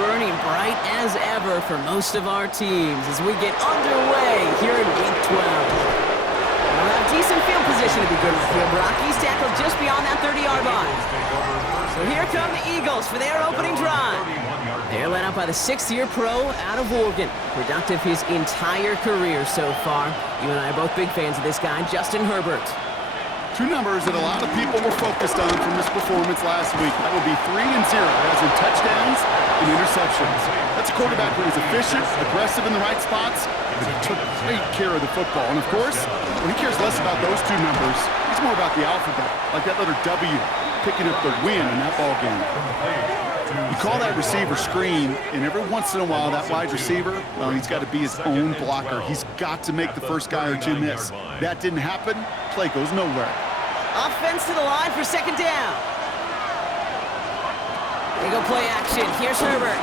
burning bright as ever for most of our teams as we get underway here in Week 12. We'll have decent field position to be good with here, Brock. He's tackled just beyond that 30-yard line. So here come the Eagles for their opening drive. They're led out by the sixth-year pro out of Oregon. Productive his entire career so far. You and I are both big fans of this guy, Justin Herbert. Two numbers that a lot of people were focused on from his performance last week. That would be 3 and 0, as in touchdowns and interceptions. That's a quarterback who was efficient, aggressive in the right spots, and he took great care of the football. And of course, when he cares less about those two numbers, he's more about the alphabet, like that letter W, picking up the win in that ball game. You call that receiver screen, and every once in a while, that wide receiver, well, he's got to be his own blocker. He's got to make the first guy or two miss. That didn't happen, play goes nowhere. Offense to the line for second down. They go play action. Here's Herbert.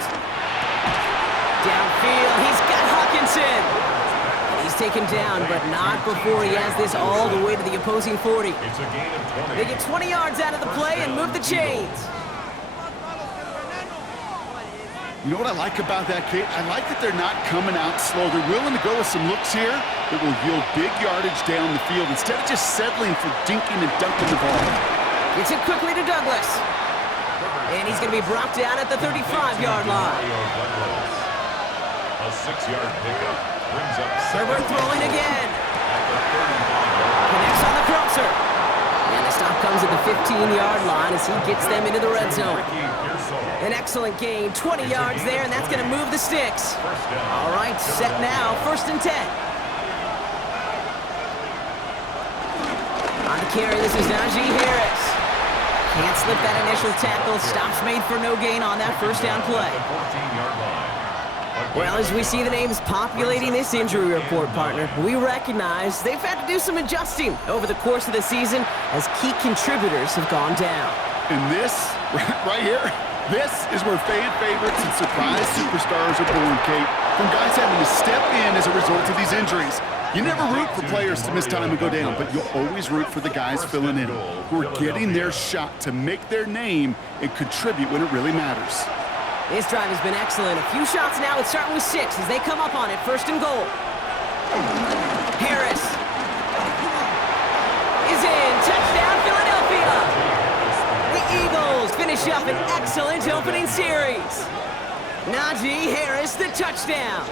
Downfield, he's got Hawkinson. He's taken down, but not before he has this all the way to the opposing 40. They get 20 yards out of the play and move the chains. You know what I like about that, Kate? I like that they're not coming out slow. They're willing to go with some looks here that will yield big yardage down the field instead of just settling for dinking and dunking the ball. Gets it quickly to Douglas. And he's going to be brought down at the 35-yard line. A 6-yard pickup brings up Herbert throwing again. Connects on the crosser. And the stop comes at the 15-yard line as he gets them into the red zone. An excellent gain, 20 yards there, and that's going to move the sticks. All right, set now, 1st and 10. On the carry, this is Najee Harris. Can't slip that initial tackle. Stops made for no gain on that first down play. Well, as we see the names populating this injury report, partner, we recognize they've had to do some adjusting over the course of the season as key contributors have gone down. And this, right here, this is where fan favorites and surprise superstars are born, Kate. From guys having to step in as a result of these injuries. You never root for players to miss time and go down, but you'll always root for the guys filling in, who are getting their shot to make their name and contribute when it really matters. This drive has been excellent. A few shots now, it's starting with 6 as they come up on it, 1st and goal. Harris is in. Touchdown, Philadelphia! The Eagles finish up an excellent opening series. Najee Harris, the touchdown.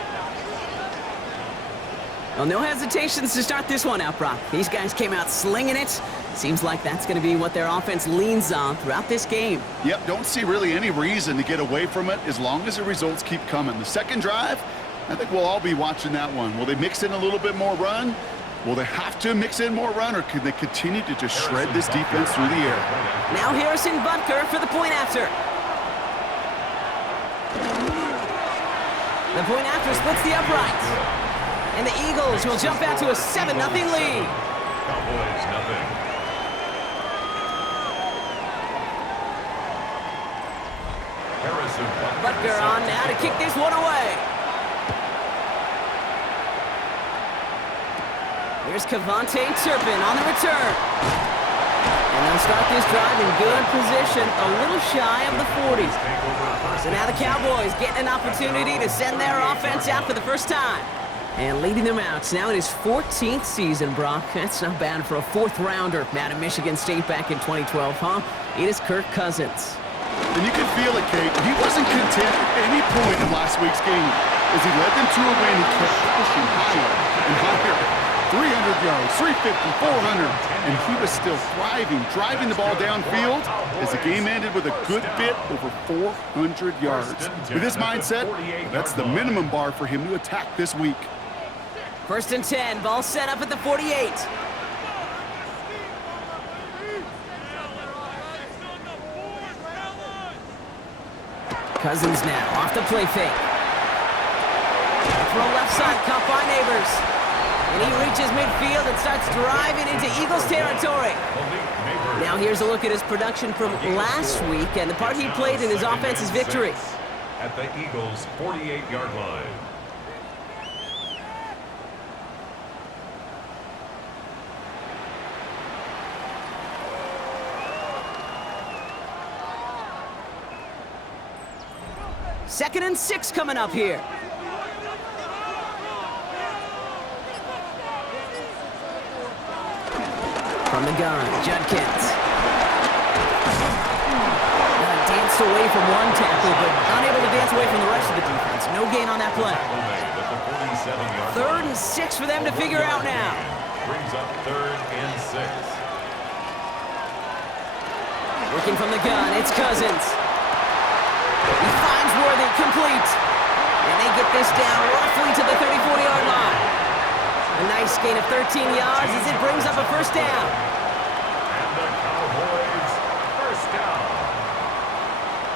Well, no hesitations to start this one out, Brock. These guys came out slinging it. Seems like that's going to be what their offense leans on throughout this game. Yep, don't see really any reason to get away from it as long as the results keep coming. The second drive, I think we'll all be watching that one. Will they mix in a little bit more run? Will they have to mix in more run, or can they continue to just shred this defense through the air? Now Harrison Butker for the point after. The point after splits the uprights. And the Eagles will jump out to a 7-0 lead. Cowboys nothing. Harrison Butker on now to kick this one away. Here's Kevontae Turpin on the return. And they'll start this drive in good position, a little shy of the 40. So now the Cowboys getting an opportunity to send their offense out for the first time. And leading them out now in his 14th season, Brock. That's not bad for a 4th-rounder out of Michigan State back in 2012, huh? It is Kirk Cousins. And you could feel it, Kate. He wasn't content at any point in last week's game. As he led them to a win, he kept pushing higher and higher. 300 yards, 350, 400, and he was still thriving, driving the ball downfield as the game ended with a good bit over 400 yards. With this mindset, that's the minimum bar for him to attack this week. 1st and 10, ball set up at the 48. Cousins now off the play fake. Throw left side, caught by Neighbors. And he reaches midfield and starts driving into Eagles territory. Now here's a look at his production from last week and the part he played in his offense's victory. At the Eagles' 48-yard line. 2nd and 6 coming up here. From the gun, Judkins. Danced away from one tackle, but unable to dance away from the rest of the defense. No gain on that play. 3rd and 6 for them to figure out now. Brings up 3rd and 6. Working from the gun, it's Cousins. He finds Worthy, complete. And they get this down roughly to the 34-yard line. A nice gain of 13 yards as it brings up a 1st down. And the Cowboys, 1st down.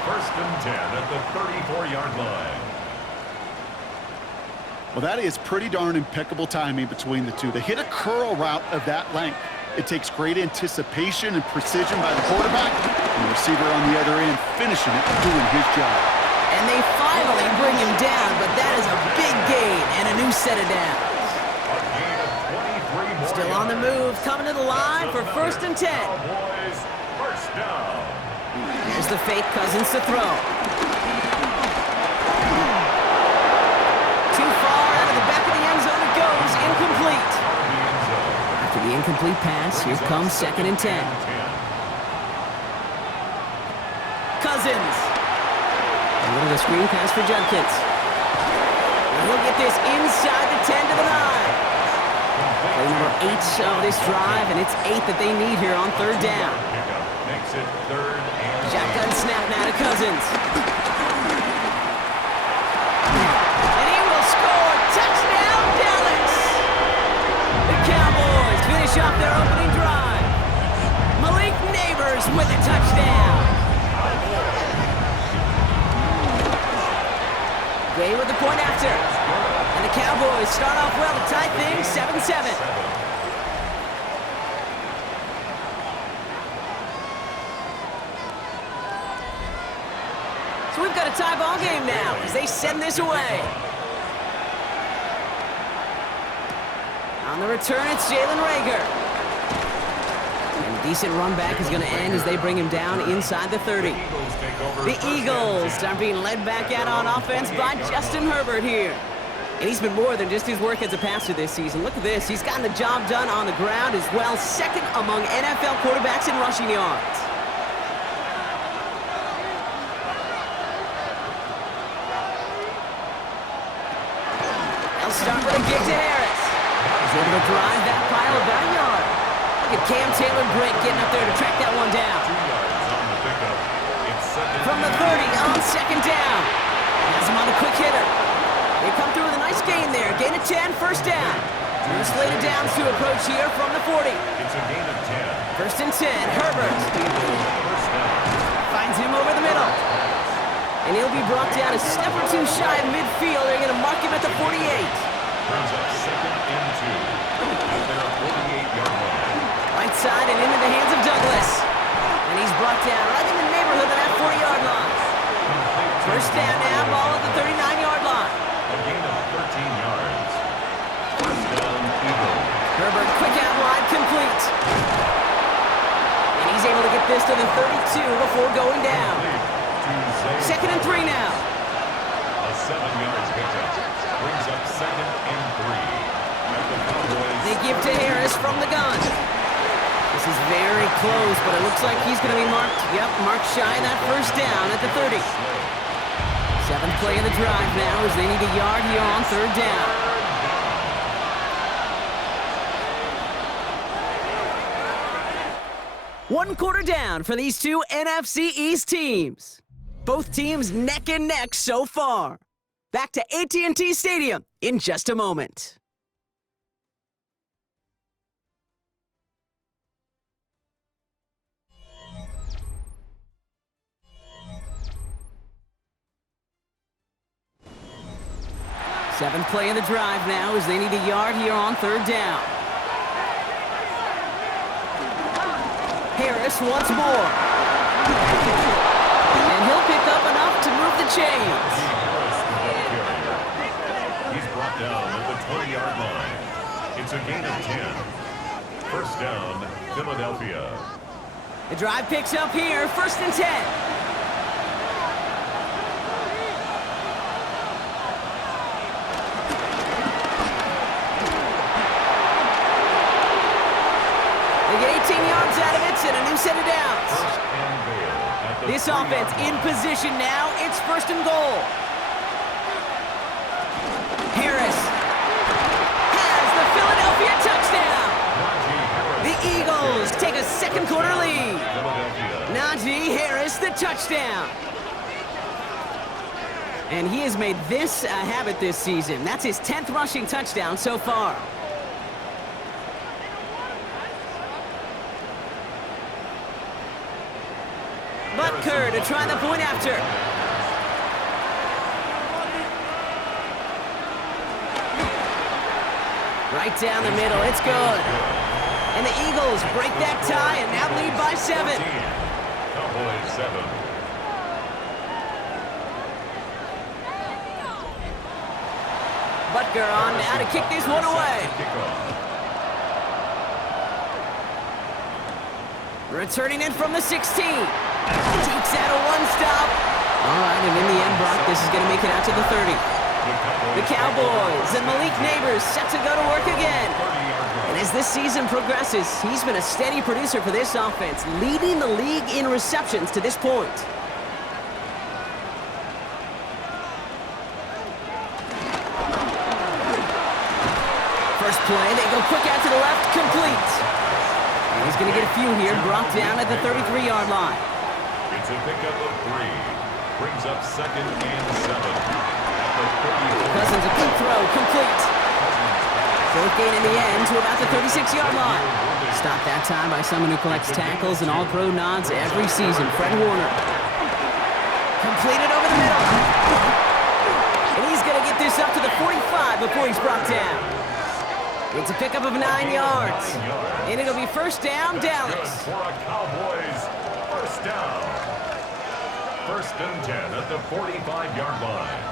1st and 10 at the 34-yard line. Well, that is pretty darn impeccable timing between the two. They hit a curl route of that length. It takes great anticipation and precision by the quarterback, and the receiver on the other end finishing it, doing his job. And they finally bring him down, but that is a big gain and a new set of downs. Still on the move, coming to the line for 1st and 10. Cowboys, 1st down. Here's the fake, Cousins to throw. Too far out of the back of the end zone it goes, incomplete. After the incomplete pass, here comes 2nd and 10. Cousins. A little of a screen pass for Judkins. And he'll get this inside the 10 to the 9. Play number 8 of this drive, and it's 8 that they need here on 3rd down. Makes it 3rd and Shotgun snap now to Cousins. And he will score. Touchdown, Dallas! The Cowboys finish off their opening drive. Malik Neighbors with a touchdown. Gay with the point after. And the Cowboys start off well to tie things 7-7. So we've got a tie ball game now as they send this away. On the return, it's Jalen Reagor. And a decent run back is going to end as they bring him down inside the 30. The Eagles are being led back out on offense by Justin Herbert here. And he's been more than just his work as a passer this season. Look at this. He's gotten the job done on the ground as well. 2nd among NFL quarterbacks in rushing yards. They'll start with a kick to Harris. He's able to drive that pile about a yard. Look at Cam Taylor-Britt getting up there to track that one down. 2 yards on the pickup. It's 2nd From the 30 on 2nd down. Has him on the quick hitter. They come through with a nice gain there. Gain of 10, 1st down. Two slated downs to approach here from the 40. It's a gain of 10. 1st and 10, Herbert. Finds him over the middle. And he'll be brought down a step or two shy of midfield. They're going to mark him at the 48. Brings up 2nd and 2 at their 48-yard line. Right side and into the hands of Douglas. And he's brought down right in the neighborhood of that 40-yard line. 1st down now, ball at the 39-yard line. A gain of 13 yards. 1st down, Eagles. Herbert quick out wide, complete. And he's able to get this to the 32 before going down. 2nd and 3 now. A 7 yards pickup. Brings up 2nd and 3. At the Cowboys. They give to Harris from the gun. This is very close, but it looks like he's going to be marked. Yep, marked shy of that 1st down at the 30. 7th play of the drive now as they need a yard here on 3rd down. One quarter down for these two NFC East teams. Both teams neck and neck so far. Back to AT&T Stadium in just a moment. Seventh play of the drive now as they need a yard here on 3rd down. Harris once more. And he'll pick up enough to move the chains. He's brought down at the 20-yard line. It's a gain of 10. 1st down, Philadelphia. The drive picks up here, 1st and 10. downs. First and goal at the This 3-yard offense in line. position now. It's first and goal. Harris has the Philadelphia touchdown. Najee Harris. The Eagles take a second quarter lead. Philadelphia. Najee Harris, the touchdown. And he has made this a habit this season. That's his 10th rushing touchdown so far. Butker to try the point after. Right down the middle, it's good. And the Eagles break that tie and now lead by 7. Cowboys 7. Butker on now to kick this one away. Kickoff. Returning in from the 16. Takes out a one-stop. All right, and in the end, Brock, this is going to make it out to the 30. The Cowboys and Malik Neighbors set to go to work again. And as this season progresses, he's been a steady producer for this offense, leading the league in receptions to this point. First play, they go quick out to the left, complete. And he's going to get a few here, brought down at the 33-yard line. It's a pickup of 3. Brings up second and 7. At the 34. Cousins, a quick throw, complete. Fourth gain in the end to about the 36-yard line. Stopped that time by someone who collects tackles and all-pro nods every season, Fred Warner. Completed over the middle. And he's going to get this up to the 45 before he's brought down. It's a pickup of 9 yards. And it'll be first down, Dallas. Good for a Cowboys first down. First and 10 at the 45-yard line.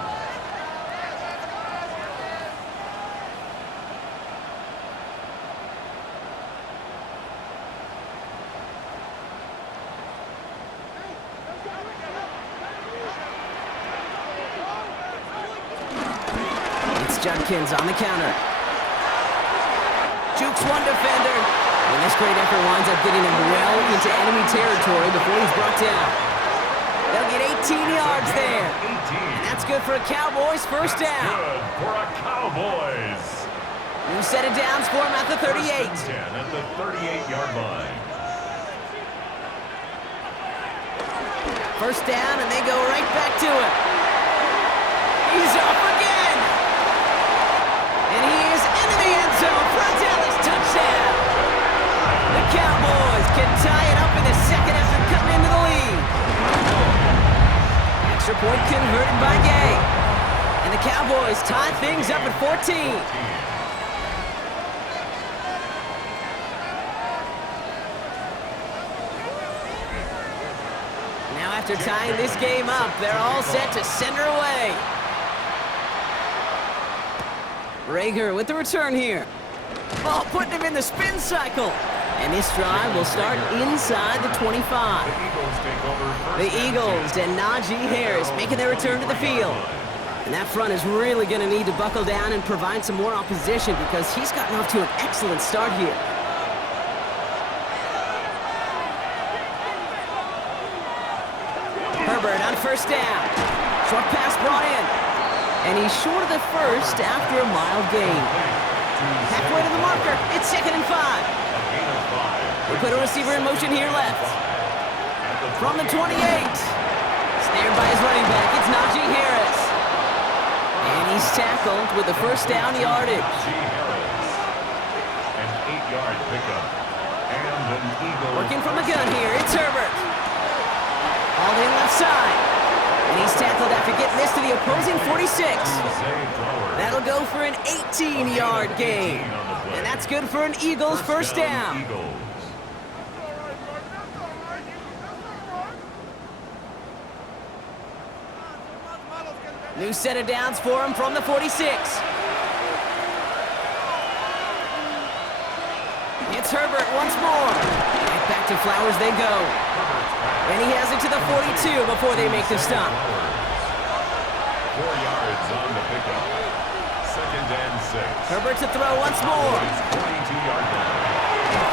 It's Judkins on the counter. Jukes one defender. And this great effort winds up getting him well into enemy territory before he's brought down. They'll get 18 yards there. 18. And that's good for a Cowboys first down. Good for a Cowboys. New set of downs for him at the 38. First and 10 at the 38-yard line. First down, and they go right back to it. He's off again. And he is into the end zone for a Dallas touchdown. The Cowboys can tie it up in the second after cutting into the lead. Extra point converted by Gay. And the Cowboys tie things up at 14. Now after tying this game up, they're all set to send her away. Rager with the return here. Ball putting him in the spin cycle. And this drive will start inside the 25. The Eagles and Najee Harris making their return to the field. And that front is really going to need to buckle down and provide some more opposition because he's gotten off to an excellent start here. Herbert on first down. Short pass brought in. And he's short of the first after a mild gain. Halfway to the marker. It's 2nd and 5. We put a receiver in motion here left. From the 28. Snared by his running back. It's Najee Harris. And he's tackled with the first down yardage. An 8-yard pickup. And an Eagle. Working from the gun here. It's Herbert. All in left side. And he's tackled after getting this to the opposing 46. That'll go for an 18-yard gain. And that's good for an Eagles first down. New set of downs for him from the 46. It's Herbert once more. Right back to Flowers they go. And he has it to the 42 before they make the stop. 4 yards on the pickup. 2nd and 6. Herbert to throw once more. 22-yard line.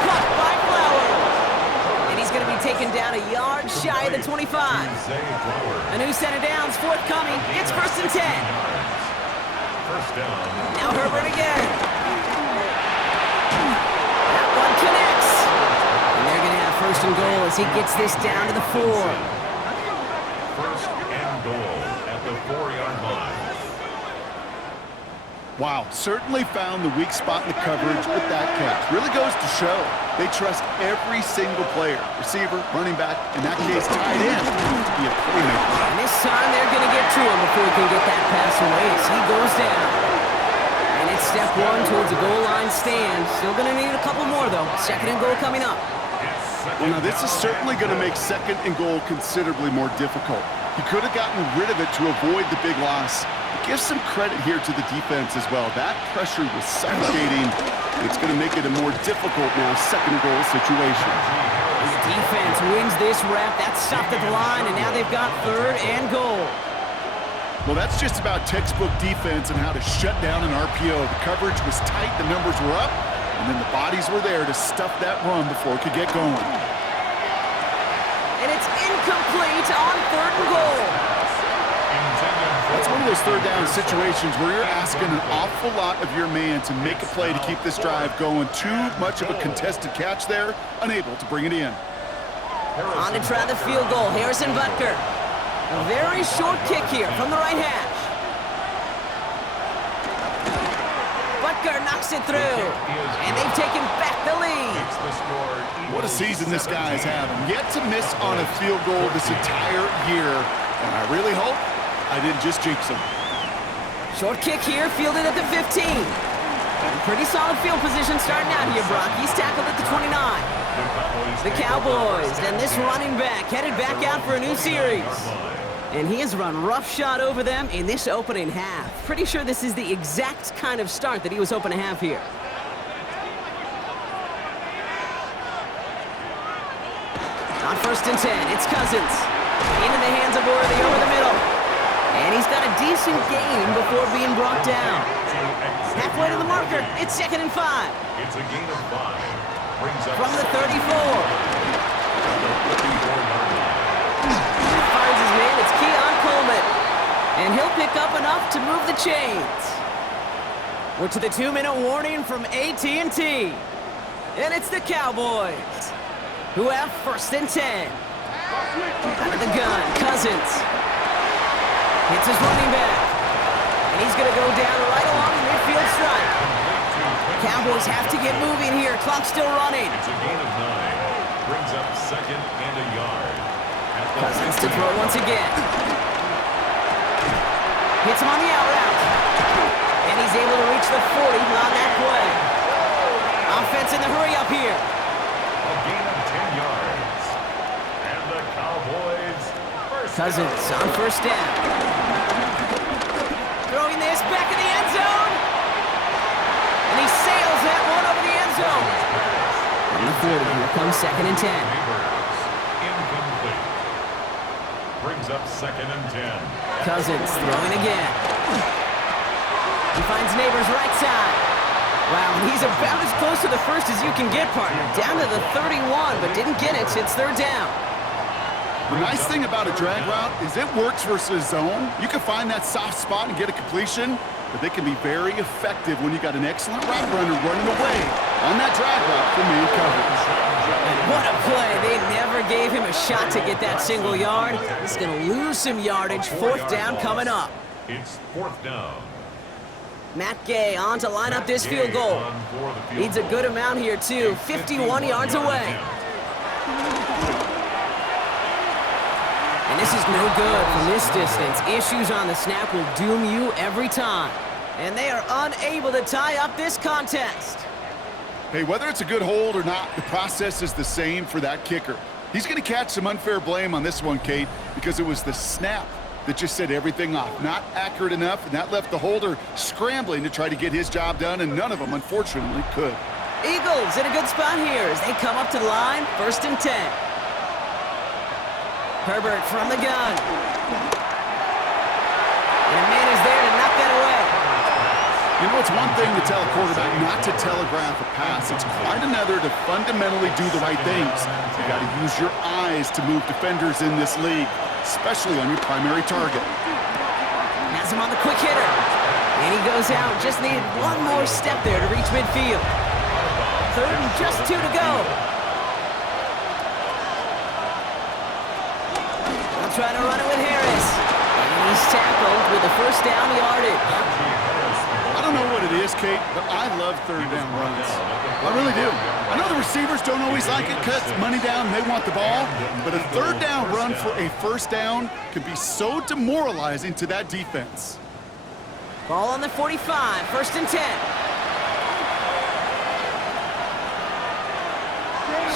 Caught by Flowers. And he's going to be taken down a yard shy of the 25. A new set of downs forthcoming. It's 1st and 10. First down. Now Herbert again. That one connects. And they're going to have 1st and goal as he gets this down to the 4. 1st and goal at the 4-yard line. Wow, certainly found the weak spot in the coverage with that catch. Really goes to show they trust every single player, receiver, running back, in that case tight end, to be a playmaker. And this time they're going to get to him before he can get that pass away as he goes down. And it's step 1 towards a goal line stand. Still going to need a couple more, though. 2nd and goal coming up. Well, now this is certainly going to make 2nd and goal considerably more difficult. He could have gotten rid of it to avoid the big loss. But give some credit here to the defense as well. That pressure was suffocating. It's going to make it a more difficult now 2nd and goal situation. The defense wins this rep. That's stopped at the line, and now they've got 3rd and goal. Well, that's just about textbook defense and how to shut down an RPO. The coverage was tight, the numbers were up, and then the bodies were there to stuff that run before it could get going. And it's incomplete on 3rd and goal. That's one of those 3rd down situations where you're asking an awful lot of your man to make a play to keep this drive going. Too much of a contested catch there, unable to bring it in. On to try the field goal, Harrison Butker. A very short kick here from the right hash. Butker knocks it through, and they've taken back the lead. What a season this guy is having. Yet to miss on a field goal this entire year. And I really hope I didn't just jinx him. Short kick here, fielded at the 15. And pretty solid field position starting out here, Brock. He's tackled at the 29. The Cowboys, and this running back headed back out for a new series. And he has run roughshod over them in this opening half. Pretty sure this is the exact kind of start that he was hoping to have here. On 1st and 10, it's Cousins. Into the hands of Worthy over the middle. And he's got a decent gain before being brought down. Halfway to the marker, it's 2nd and 5. It's a gain of 5. Brings up From the 34. Finds his man, it's Keon Coleman. And he'll pick up enough to move the chains. We're to the 2-minute warning from AT&T. And it's the Cowboys, who have 1st and 10. Out of the gun, Cousins. Hits his running back. And he's going to go down right along the midfield stripe. Cowboys have to get moving here. Clock's still running. It's a gain of 9. Brings up 2nd and a yard. Cousins to throw once again. Hits him on the out route. And he's able to reach the 40 on that play. Offense in the hurry up here. A gain of 10 yards. And the Cowboys first Cousins on 1st down. Throwing this back in the end zone. And he sails that one over the end zone. On the 40, here comes 2nd and 10. Incomplete. Brings up 2nd and 10. Cousins throwing again. He finds Neighbors right side. Wow, and he's about as close to the 1st as you can get, partner. Down to the 31, but didn't get it. It's 3rd down. The nice thing about a drag route is it works versus zone. You can find that soft spot and get a completion, but they can be very effective when you got an excellent route runner running away on that drag route for man coverage. And what a play. They never gave him a shot to get that single yard. He's going to lose some yardage. 4th down coming up. It's 4th down. Matt Gay on to line up this field goal. Needs a good amount here, too. 51 yards away. And this is no good from this distance. Issues on the snap will doom you every time. And they are unable to tie up this contest. Hey, whether it's a good hold or not, the process is the same for that kicker. He's going to catch some unfair blame on this one, Kate, because it was the snap that just set everything off. Not accurate enough, and that left the holder scrambling to try to get his job done, and none of them, unfortunately, could. Eagles in a good spot here as they come up to the line, 1st and 10. Herbert from the gun. And a man is there to knock that away. You You know, it's one thing to tell a quarterback not to telegraph a pass. It's quite another to fundamentally do the right things. You got to use your eyes to move defenders in this league, especially on your primary target. Has him on the quick hitter. And he goes out. Just needed one more step there to reach midfield. Third and just 2 to go. They'll try to run it with Harris. And he's tackled with the first down yardage. I don't know what it is, Kate, but I love third down runs. I really do. I know the receivers don't always like it because it's money down and they want the ball, but a third down run for a first down can be so demoralizing to that defense. Ball on the 45, first and 10.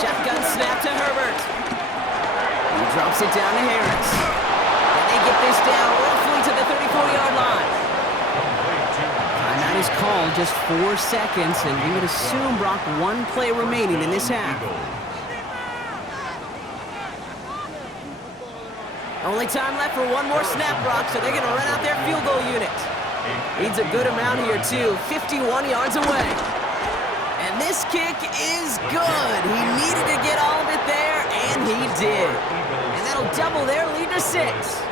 Shotgun snap to Herbert. He drops it down to Harris. And they get this down roughly to the 34-yard line. Timeout is called, just 4 seconds, and we would assume, Brock, 1 play remaining in this half. Only time left for 1 more snap, Brock, so they're going to run out their field goal unit. Needs a good amount here, too, 51 yards away. And this kick is good. He needed to get all of it there, and he did. And that'll double their lead to 6.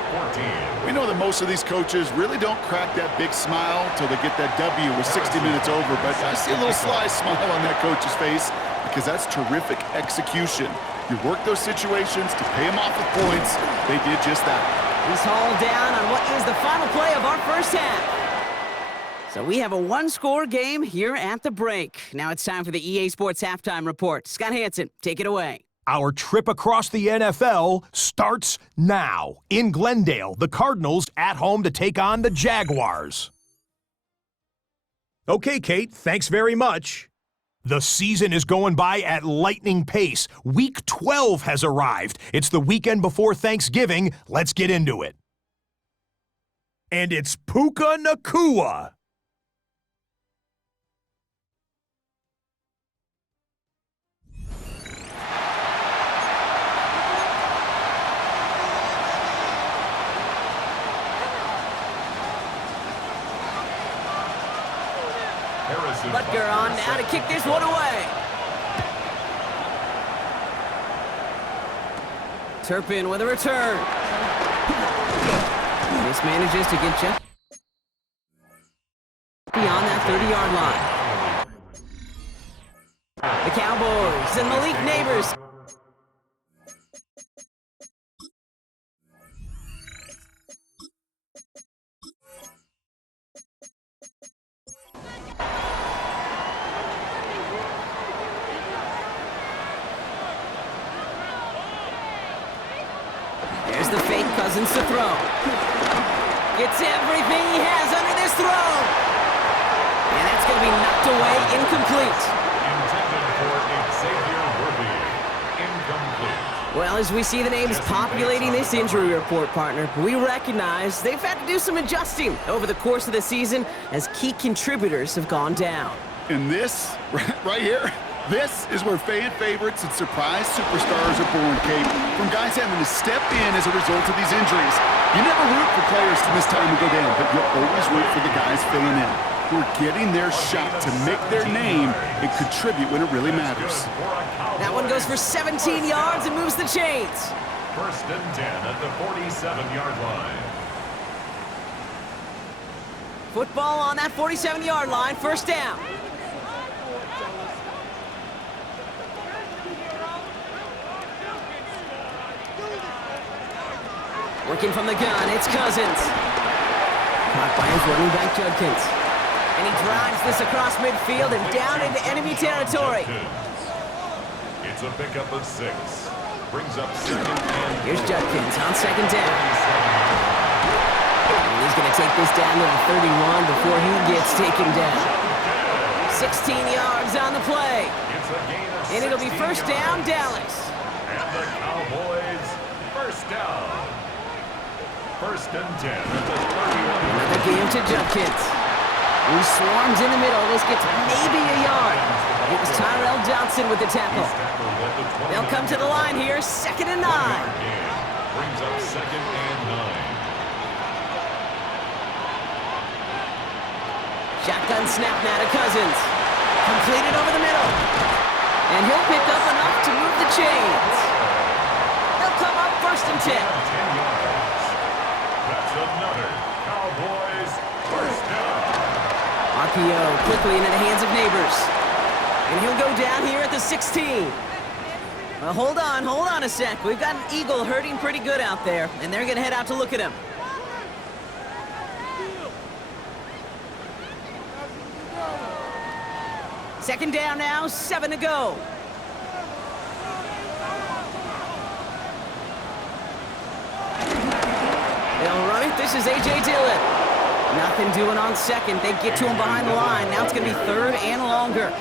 We know that most of these coaches really don't crack that big smile till they get that W with 60 minutes over, but I see a little sly smile on that coach's face because that's terrific execution. You work those situations to pay them off with points. They did just that. He's hauled down on what is the final play of our first half. So we have a 1-score game here at the break. Now it's time for the EA Sports Halftime Report. Scott Hansen, take it away. Our trip across the NFL starts now. In Glendale, the Cardinals at home to take on the Jaguars. Okay, Kate, thanks very much. The season is going by at lightning pace. Week 12 has arrived. It's the weekend before Thanksgiving. Let's get into it. And it's Puka Nacua. Butker on now to kick this one away. Turpin with a return. This manages to get Jeff beyond that 30-yard line. The Cowboys and Malik Neighbors. There's the fake Cousins to throw. Gets everything he has under this throw. And that's going to be knocked away, incomplete. Intended for Xavier Worthy. Incomplete. Well, as we see the names populating this injury report, partner, we recognize they've had to do some adjusting over the course of the season as key contributors have gone down. And this, right here, this is where fan favorites and surprise superstars are born, Kate. From guys having to step in as a result of these injuries. You never root for players to miss time and go down, but you'll always root for the guys filling in, who are getting their shot to make their name and contribute when it really matters. That one goes for 17 yards and moves the chains. First and 10 at the 47-yard line. Football on that 47-yard line, first down. Working from the gun, it's Cousins. Caught by his running back, Judkins. And he drives this across midfield and down into enemy territory. It's a pickup of 6. Brings up second and... Here's Judkins on second down. And he's going to take this down to the 31 before he gets taken down. 16 yards on the play. It's a gain of And it'll be first down, Dallas. And the Cowboys, first down. First and 10 at the 31. Another game to Judkins. He swarms in the middle. This gets maybe a yard. It was Tyrell Johnson with the tackle. They'll come to the line here, second and 9. Brings up second and 9. Shotgun snap now to Cousins. Completed over the middle. And he'll pick up enough to move the chains. They'll come up 1st and 10. 10 yards. That's another Cowboys first down. RPO quickly into the hands of Neighbors. And he'll go down here at the 16. Well, hold on a sec. We've got an Eagle hurting pretty good out there, and they're going to head out to look at him. Second down now, 7 to go. They'll run it. This is A.J. Dillon. Nothing doing on second. They get to him behind the line. Now it's going to be 3rd and longer.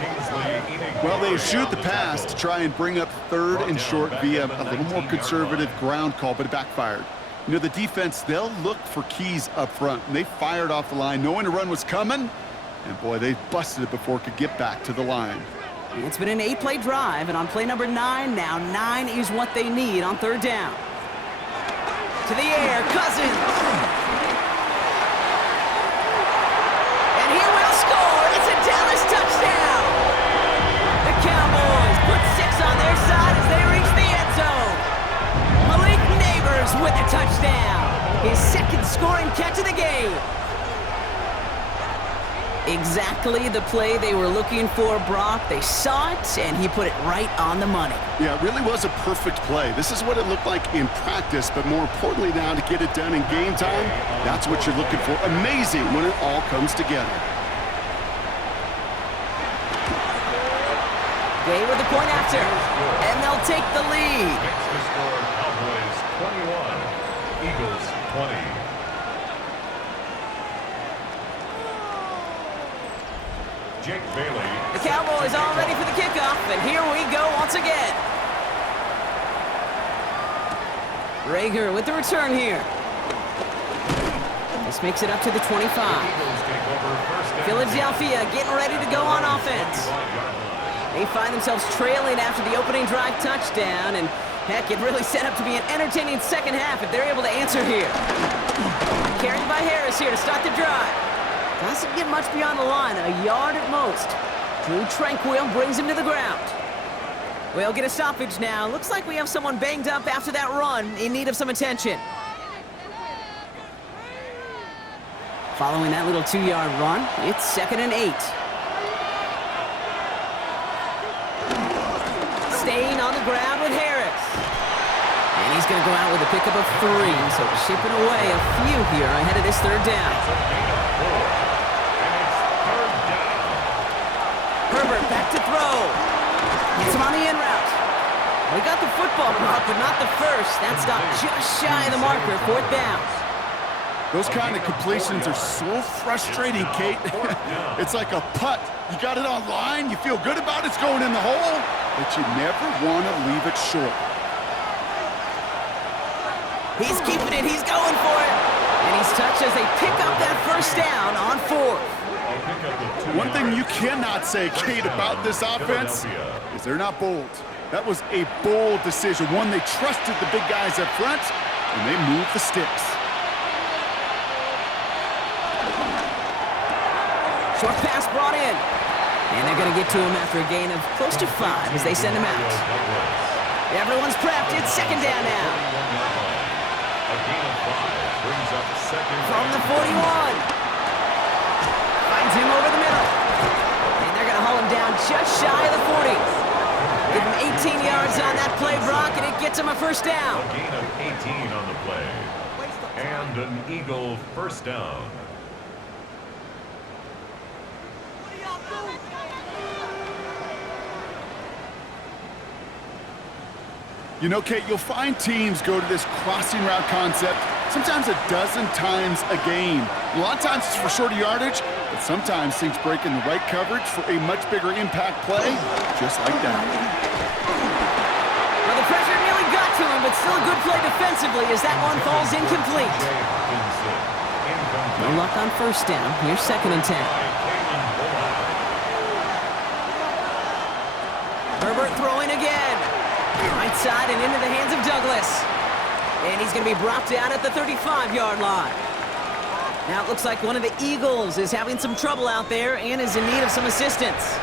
Well, they shoot the pass to try and bring up 3rd and short via a little more conservative ground call, but it backfired. You know, the defense, they'll look for keys up front. And they fired off the line knowing a run was coming. And, boy, they busted it before it could get back to the line. It's been an 8-play drive, and on play number 9, now 9 is what they need on 3rd down. To the air, Cousins. And he will score. It's a Dallas touchdown. The Cowboys put 6 on their side as they reach the end zone. Malik Neighbors with a touchdown. His 2nd scoring catch of the game. Exactly the play they were looking for, Brock. They saw it, and he put it right on the money. Yeah, it really was a perfect play. This is what it looked like in practice, but more importantly now to get it done in game time, that's what you're looking for. Amazing when it all comes together. They with the point after, and they'll take the lead. Next to score, Cowboys 21, Eagles 20. Jake Bailey. The Cowboys all ready for the kickoff, and here we go once again. Rager with the return here. This makes it up to the 25. Philadelphia getting ready to go on offense. They find themselves trailing after the opening drive touchdown, and heck, it really set up to be an entertaining second half if they're able to answer here. Carried by Harris here to start the drive. Doesn't get much beyond the line, a yard at most. Drew Tranquil brings him to the ground. We'll get a stoppage now. Looks like we have someone banged up after that run, in need of some attention. Following that little 2-yard run, it's 2nd and 8. Staying on the ground with Harris. And he's going to go out with a pickup of 3, so chipping away a few here ahead of this 3rd down. Herbert back to throw. Gets him on the in route. We got the football, Brock, but not the first. That stopped just shy of the marker, 4th down. Those kind of completions are so frustrating, Kate. It's like a putt. You got it on line, you feel good about it's going in the hole, but you never want to leave it short. He's keeping it, he's going for it. And he's touched as they pick up that 1st down on 4th. One thing you cannot say, Kate, about this offense is they're not bold. That was a bold decision, one they trusted the big guys up front, and they moved the sticks. Short pass brought in. And they're going to get to him after a gain of close to 5 as they send him out. Everyone's prepped. It's 2nd down now. A gain of 5 brings up 2nd. From the 41. Finds him over the middle. And they're going to haul him down just shy of the 40. Give him 18 yards on that play, Brock, and it gets him a 1st down. A gain of 18 on the play. And an Eagle 1st down. You know, Kate, you'll find teams go to this crossing route concept sometimes a dozen times a game. A lot of times it's for shorter yardage, but sometimes things break in the right coverage for a much bigger impact play, just like that. Well, the pressure nearly got to him, but still a good play defensively as that one falls incomplete. No luck on 1st down. Here's 2nd and 10. Herbert throwing again. Right side and into the hands of Douglas. And he's going to be brought down at the 35-yard line. Now it looks like one of the Eagles is having some trouble out there and is in need of some assistance.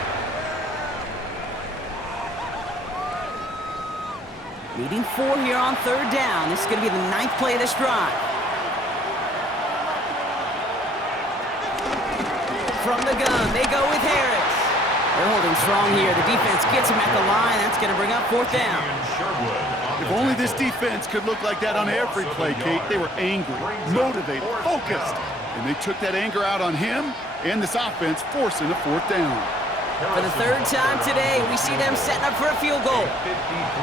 Needing 4 here on 3rd down. This is going to be the 9th play of this drive. From the gun, they go with Harris. They're holding strong here. The defense gets him at the line. That's going to bring up 4th down. If only this defense could look like that on every play, Kate. They were angry, motivated, focused. And they took that anger out on him and this offense, forcing a 4th down. For the 3rd time today, we see them setting up for a field goal.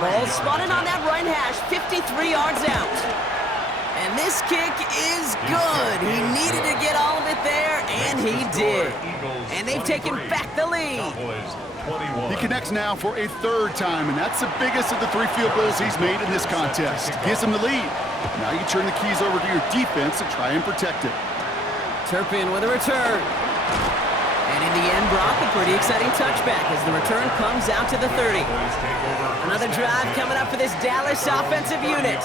Ball spotted on that right hash, 53 yards out. And this kick is good. He needed to get all of it there, and he did. And they've taken back the lead. He connects now for a 3rd time, and that's the biggest of the 3 field goals he's made in this contest. Gives him the lead. Now you turn the keys over to your defense and try and protect it. Turpin with a return. And in the end, Brock, a pretty exciting touchback as the return comes out to the 30. Another drive coming up for this Dallas offensive unit.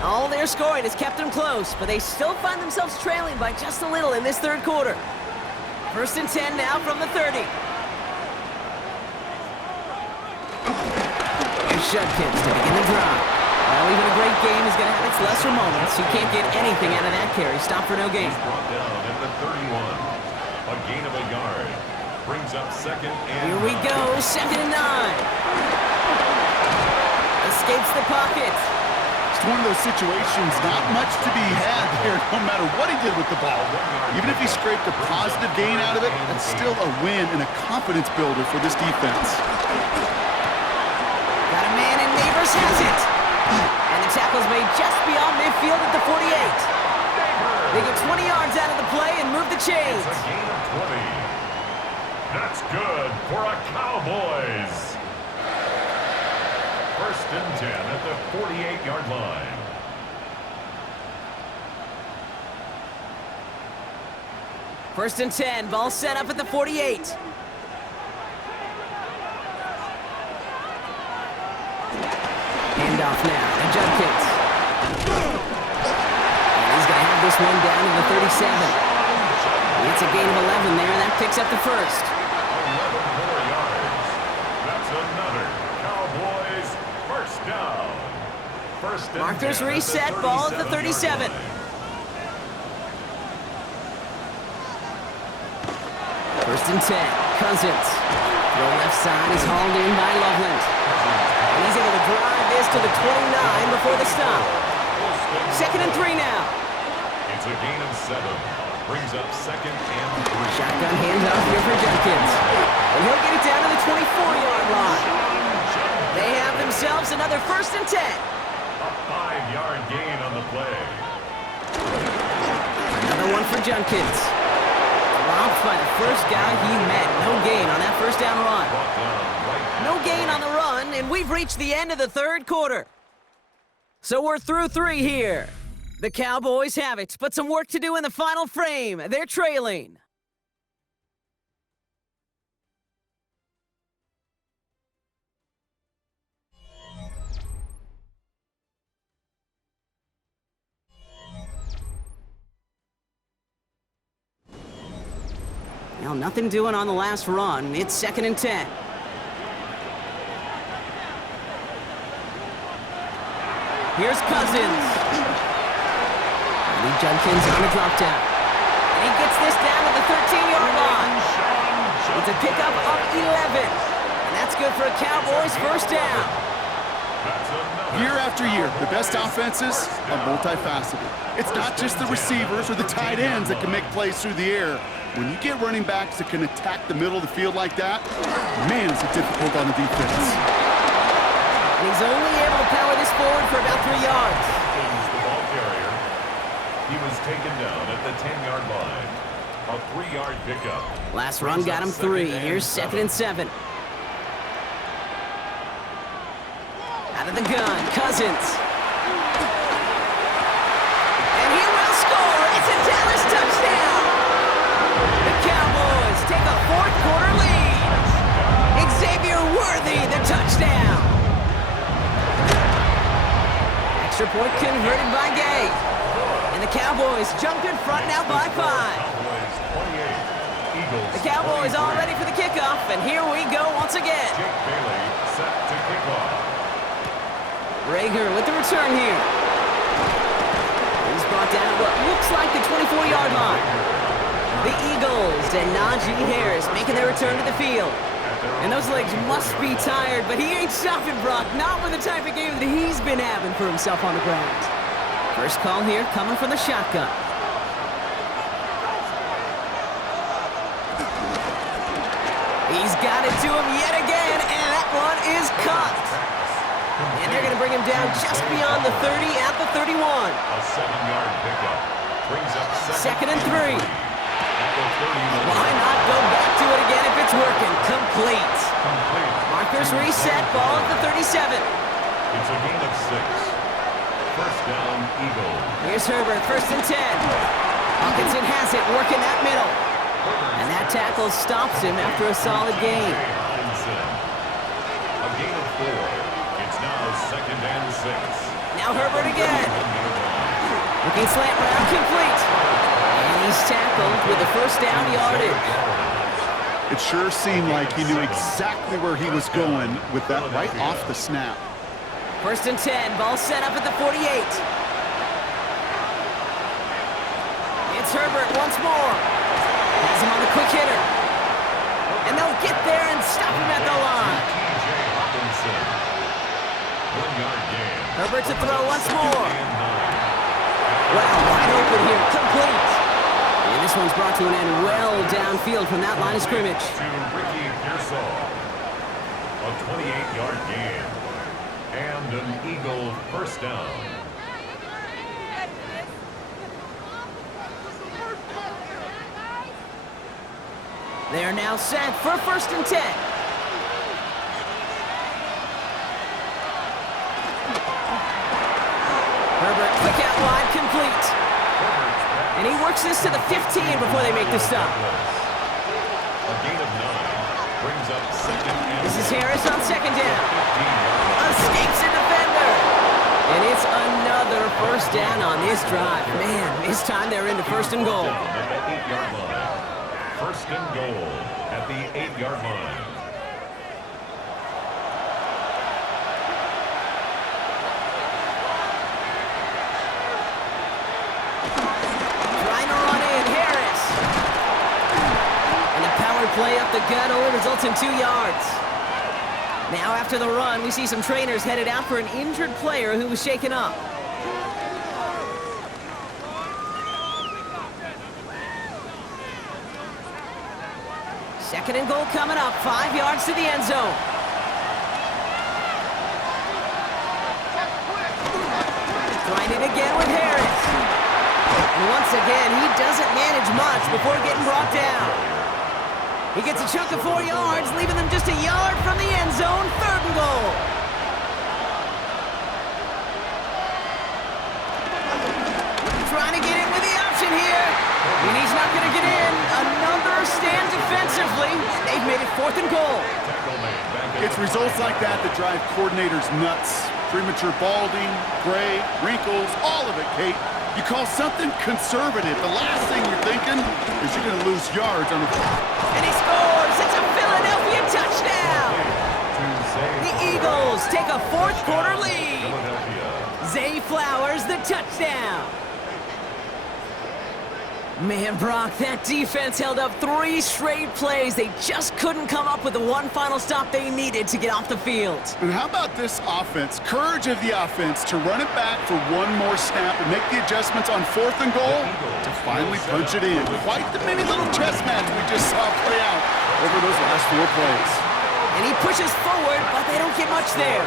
All their scoring has kept them close, but they still find themselves trailing by just a little in this 3rd quarter. 1st and 10 now from the 30. Here's Judkins to begin the drive. Well, even a great game is going to have its lesser moments. You can't get anything out of that carry. Stop for no gain. Brought down at the 31. A gain of a yard. Brings up 2nd and... Here we go, 2nd and 9. Escapes the pocket. It's one of those situations, not much to be had there, no matter what he did with the ball. Even if he scraped a positive gain out of it, that's still a win and a confidence builder for this defense. Got a man, and Neighbors has it. And the tackle's made just beyond midfield at the 48. They get 20 yards out of the play and move the chains. It's a gain of 20. That's good for a Cowboys. 1st and 10 at the 48-yard line. First and 10, ball set up at the 48. Handoff now to Judkins. He's going to have this one down to the 37. It's a gain of 11 there, and that picks up the 1st. 11 more yards. That's another Cowboys 1st down. 1st and Markers 10 reset, ball at the 37. First and 10, Cousins. Throw left side is hauled in by Loveland. And he's able to drive this to the 29 before the stop. 2nd and 3 now. It's a gain of 7. Brings up 2nd and 3. Shotgun handoff here for Judkins. And he'll get it down to the 24-yard line. They have themselves another 1st and 10. A 5-yard gain on the play. Another one for Judkins. Dropped by the first guy he met. No gain on that 1st down run. No gain on the run, and we've reached the end of the 3rd quarter. So we're through 3 here. The Cowboys have it, but some work to do in the final frame. They're trailing. Well, nothing doing on the last run. It's 2nd and 10. Here's Cousins. Lee Judkins on the drop down. And he gets this down to the 13-yard line. It's a pickup of 11. And that's good for a Cowboys 1st down. Year after year, the best offenses are multifaceted. It's not just the receivers or the tight ends that can make plays through the air. When you get running backs that can attack the middle of the field like that, man, is it difficult on the defense. And he's only able to power this forward for about 3 yards. The ball carrier. He was taken down at the 10-yard line. A 3-yard pickup. Last run got him 3. Here's 2nd and 7. Out of the gun, Cousins. And he will score. It's a Dallas touchdown. The Cowboys take a 4th quarter lead. Xavier Worthy, the touchdown. Extra point converted by Gay. And And the Cowboys jump in front now by 5. Cowboys 28, Eagles The Cowboys all 23. ready for the kickoff, and here we go once again. Jake Bailey set to kick off. Rager with the return here. He's brought down what looks like the 24-yard line. The Eagles and Najee Harris making their return to the field. And those legs must be tired, but he ain't stopping, Brock. Not with the type of game that he's been having for himself on the ground. First call here coming from the shotgun. He's got it to him yet again, and that one is caught. And they're going to bring him down just beyond the 30 at the 31. A 7-yard pickup brings up Second and 3. At the 31. Why not go back to it again if it's working? Complete. Complete. Markers reset, ball at the 37. It's a gain of 6. First down, Eagles. Here's Herbert, first and 10. Hawkinson has it, working that middle. And that tackle stops him after a solid gain. Hawkinson. A gain of 4. It's now second and 6. Now Herbert again. Looking slant route, complete. And he's tackled with the first down yardage. It sure seemed like he knew exactly where he was going with that right off the snap. First and 10, ball set up at the 48. It's Herbert once more. Has him on the quick hitter. And they'll get there and stop him at the line. T.J. Hawkinson. 1-yard gain. Herbert to throw once more. Wow, wide open here, complete. And this one's brought to an end well downfield from that line of scrimmage. To Ricky Pearsall. A 28-yard gain. And an Eagle first down. They are now set for first and 10. Herbert, quick out wide, complete. And he works this to the 15 before they make the stop. A gain of 9 brings up second and This is Harris on second down. 15-yard line. Escapes a defender. And it's another first down on this drive. Man, this time they're into first and goal. Down at the 8-yard line. First and goal at the 8-yard line. Trying to run in, Harris. And a power play up the gut only results in 2 yards. Now after the run, we see some trainers headed out for an injured player who was shaken up. Second and goal coming up, 5 yards to the end zone. Trying it again with Harris. And once again, he doesn't manage much before getting brought down. He gets a chunk of 4 yards, leaving them just a yard from the end zone, third and goal. Trying to get in with the option here. And he's not going to get in. Another stand defensively. They've made it fourth and goal. It's results like that that drive coordinators nuts. Premature balding, gray, wrinkles, all of it, Kate. You call something conservative, the last thing you're thinking is you're going to lose yards on the... And he scores. It's a Philadelphia touchdown. The Eagles take a fourth quarter lead. Zay Flowers, the touchdown. Man, Brock, that defense held up 3 straight plays. They just couldn't come up with the one final stop they needed to get off the field. And how about this offense? Courage of the offense to run it back for one more snap and make the adjustments on fourth and goal to finally punch it in. Quite the mini little chess match we just saw play out over those last 4 plays. And he pushes forward, but they don't get much there.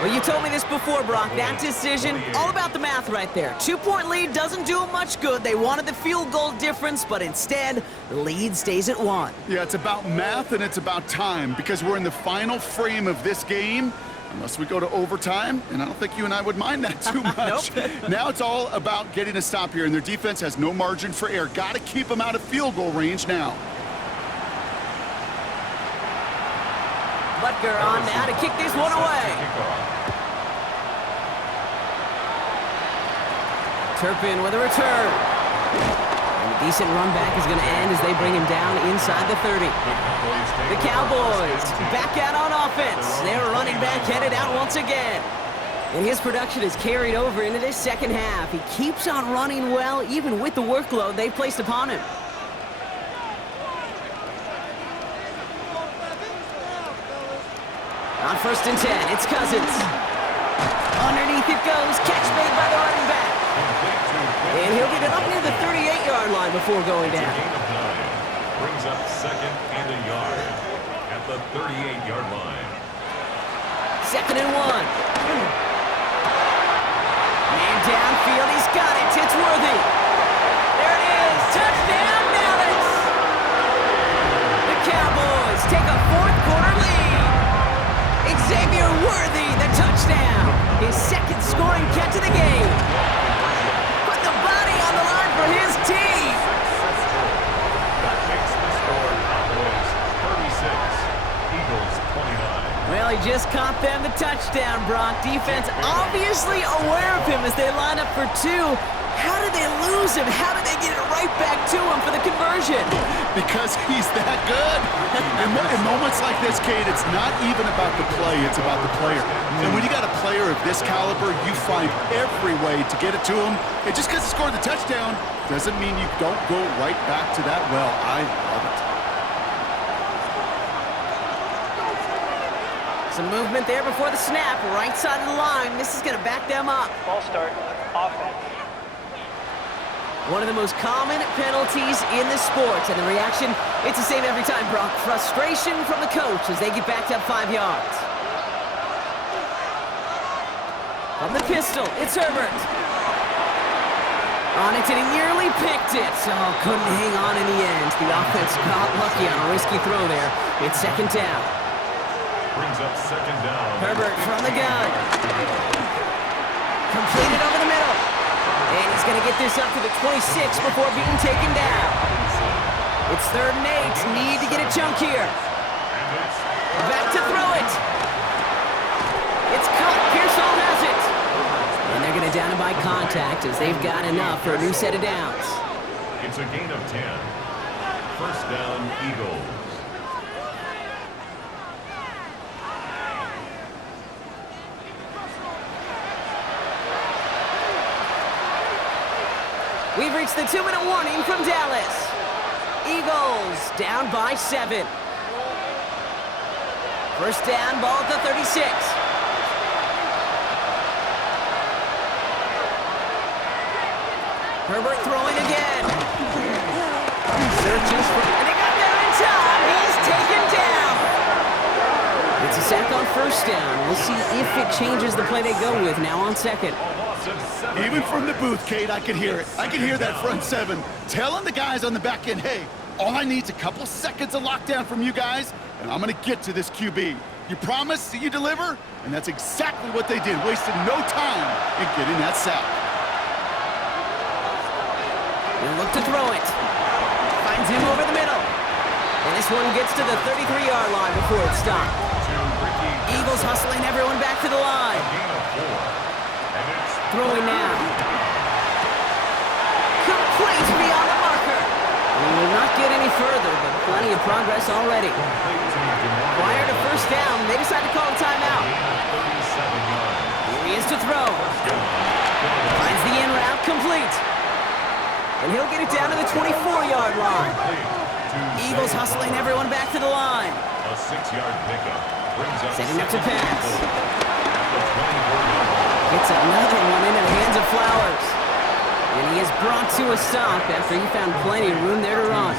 Well, you told me this before, Brock. That decision, all about the math right there. 2-point lead doesn't do them much good. They wanted the field goal difference, but instead, the lead stays at 1. Yeah, it's about math and it's about time because we're in the final frame of this game. Unless we go to overtime, and I don't think you and I would mind that too much. Now it's all about getting a stop here, and their defense has no margin for error. Got to keep them out of field goal range now. Butker on now to kick this one away. Turpin with a return. And a decent run back is going to end as they bring him down inside the 30. The Cowboys back out on offense. Their running back headed out once again. And his production is carried over into this second half. He keeps on running well, even with the workload they placed upon him. On 1st and 10, it's Cousins. Underneath it goes, catch made by the running back. And he'll get it up near the 38-yard line before going down. Gain of 9. Brings up 2nd and a yard at the 38-yard line. 2nd and 1. Man downfield, he's got it. It's Worthy. There it is. Touchdown, Dallas. The Cowboys take a 4th quarter lead. Xavier Worthy, the touchdown. His 2nd scoring catch of the game. Put the body on the line for his team. That makes the score Cowboys 36, Eagles 29. Well, he just caught them the touchdown, Brock. Defense obviously aware of him as they line up for 2. How did they lose him? How did they get it right back to him for the conversion? Because he's that good. In moments like this, Kate, it's not even about the play, it's about the player. And when you got a player of this caliber, you find every way to get it to him. And just because he scored the touchdown doesn't mean you don't go right back to that well. I love it. Some movement there before the snap, right side of the line. This is going to back them up. Ball start, offense. One of the most common penalties in the sport, and the reaction, it's the same every time, Brock. Frustration from the coach as they get backed up 5 yards. From the pistol, it's Herbert. On it, and he nearly picked it. Oh, couldn't hang on in the end. The offense got lucky on a risky throw there. It's 2nd down. Brings up 2nd down. Herbert from the gun. Completed over the middle. And he's going to get this up to the 26 before being taken down. It's 3rd and 8. Need to get a chunk here. Back to throw it. It's caught. Pearsall has it. And they're going to down him by contact as they've got enough for a new set of downs. It's a gain of 10. 1st down, Eagles. We've reached the 2-minute warning from Dallas. Eagles down by 7. 1st down, ball at the 36. Herbert throwing again. Searches for, and they got there in time. He's taken down. It's a sack on 1st down. We'll see if it changes the play they go with now on 2nd. Even from the booth, Kate, I could hear it. I could hear that front 7 telling the guys on the back end, hey, all I need is a couple seconds of lockdown from you guys, and I'm going to get to this QB. You promise that you deliver? And that's exactly what they did, wasted no time in getting that sack. He'll look to throw it. Finds him over the middle. And this one gets to the 33-yard line before it's stopped. Eagles hustling everyone back to the line. Throwing now. Complete beyond the marker. We will not get any further, but plenty of progress already. Prior to 1st down, they decide to call a timeout. Here he is to throw. Finds the in route complete. And he'll get it down to the 24-yard line. Eagles hustling everyone back to the line. A 6-yard pickup brings up setting up to pass. at the 24-yard line. Gets another one into the hands of Flowers. And he is brought to a stop after he found plenty of room there to run.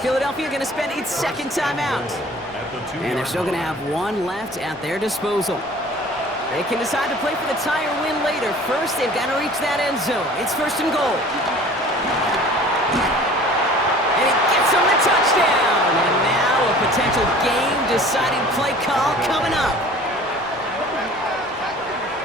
Philadelphia going to spend its 2nd timeout. And they're still going to have 1 left at their disposal. They can decide to play for the tie or win later. First, they've got to reach that end zone. It's 1st and goal. And he gets him the touchdown. And now a potential game-deciding play call coming up.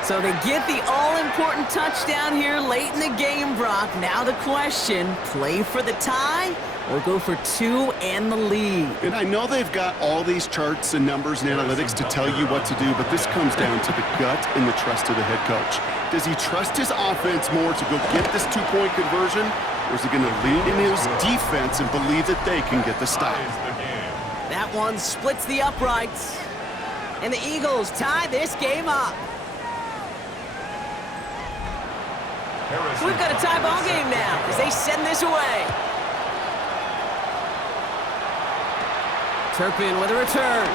So they get the all-important touchdown here late in the game, Brock. Now the question, play for the tie or go for two and the lead? And I know they've got all these charts and numbers and analytics to tell you what to do, but this comes down to the gut and the trust of the head coach. Does he trust his offense more to go get this two-point conversion, or is he going to lean in his defense and believe that they can get the stop? That one splits the uprights. And the Eagles tie this game up. We've got a tie ball game now as they send this away. Turpin with a return.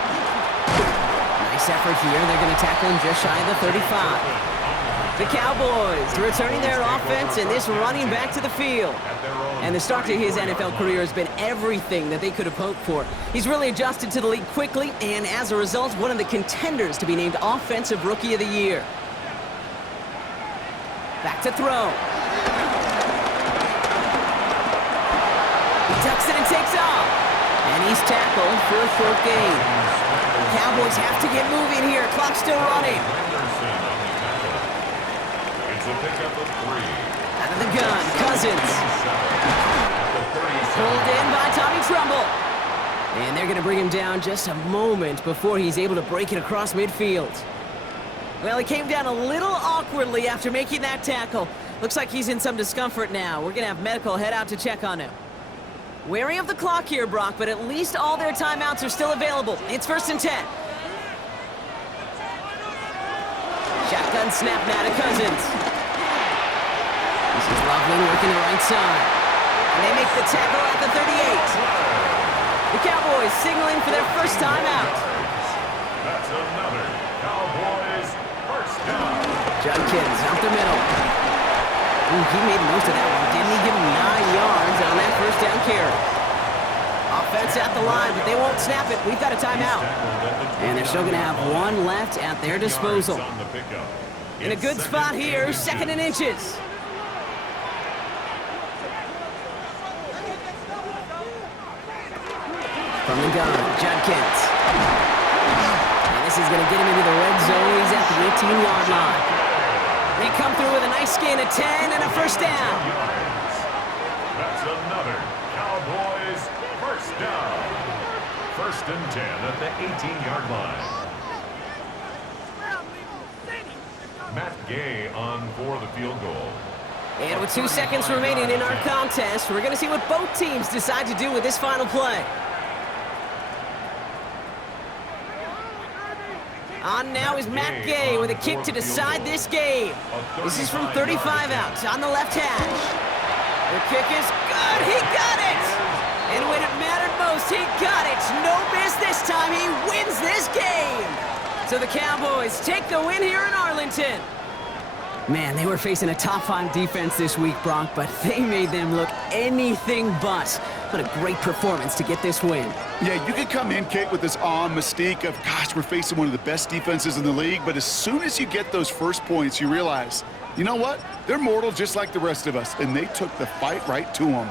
Nice effort here. They're going to tackle him just shy of the 35. The Cowboys returning their offense and this running back to the field. And the start to his NFL career has been everything that they could have hoped for. He's really adjusted to the league quickly, and as a result, one of the contenders to be named Offensive Rookie of the Year. Back to throw. He tucks it and takes off. And he's tackled for a short gain. Cowboys have to get moving here. Clock's still running. It's a pickup of 3. Out of the gun, Cousins. Pulled in by Tommy Trumbull. And they're going to bring him down just a moment before he's able to break it across midfield. Well, he came down a little awkwardly after making that tackle. Looks like he's in some discomfort now. We're going to have medical head out to check on him. Wary of the clock here, Brock, but at least all their timeouts are still available. It's 1st and 10. Shotgun snap now to Cousins. This is Loveland working the right side. And they make the tackle at the 38. The Cowboys signaling for their first timeout. That's another Cowboys first down. Judkins up the middle. Ooh, he made most of that one, didn't he? Give him 9 yards on that first down carry. Offense at the line, but they won't snap it. We've got a timeout. And they're still going to have one left at their disposal. In a good spot here, 2nd and inches. From the gun, Judkins. And this is going to get him into the red zone. He's at the 18-yard line. They come through with a nice gain of 10 and a first down. That's another Cowboys first down. 1st and 10 at the 18-yard line. Matt Gay on for the field goal. And with 2 seconds remaining in our contest, we're going to see what both teams decide to do with this final play. On now is Matt Gay with a kick to decide this game. This is from 35 out on the left hash. The kick is good. He got it. And when it mattered most, he got it. No miss this time. He wins this game. So the Cowboys take the win here in Arlington. Man, they were facing a top 5 defense this week, Brock, but they made them look anything but. What a great performance to get this win. Yeah, you could come in, Kate, with this awe and mystique of, gosh, we're facing one of the best defenses in the league, but as soon as you get those first points, you realize, you know what? They're mortal just like the rest of us, and they took the fight right to them.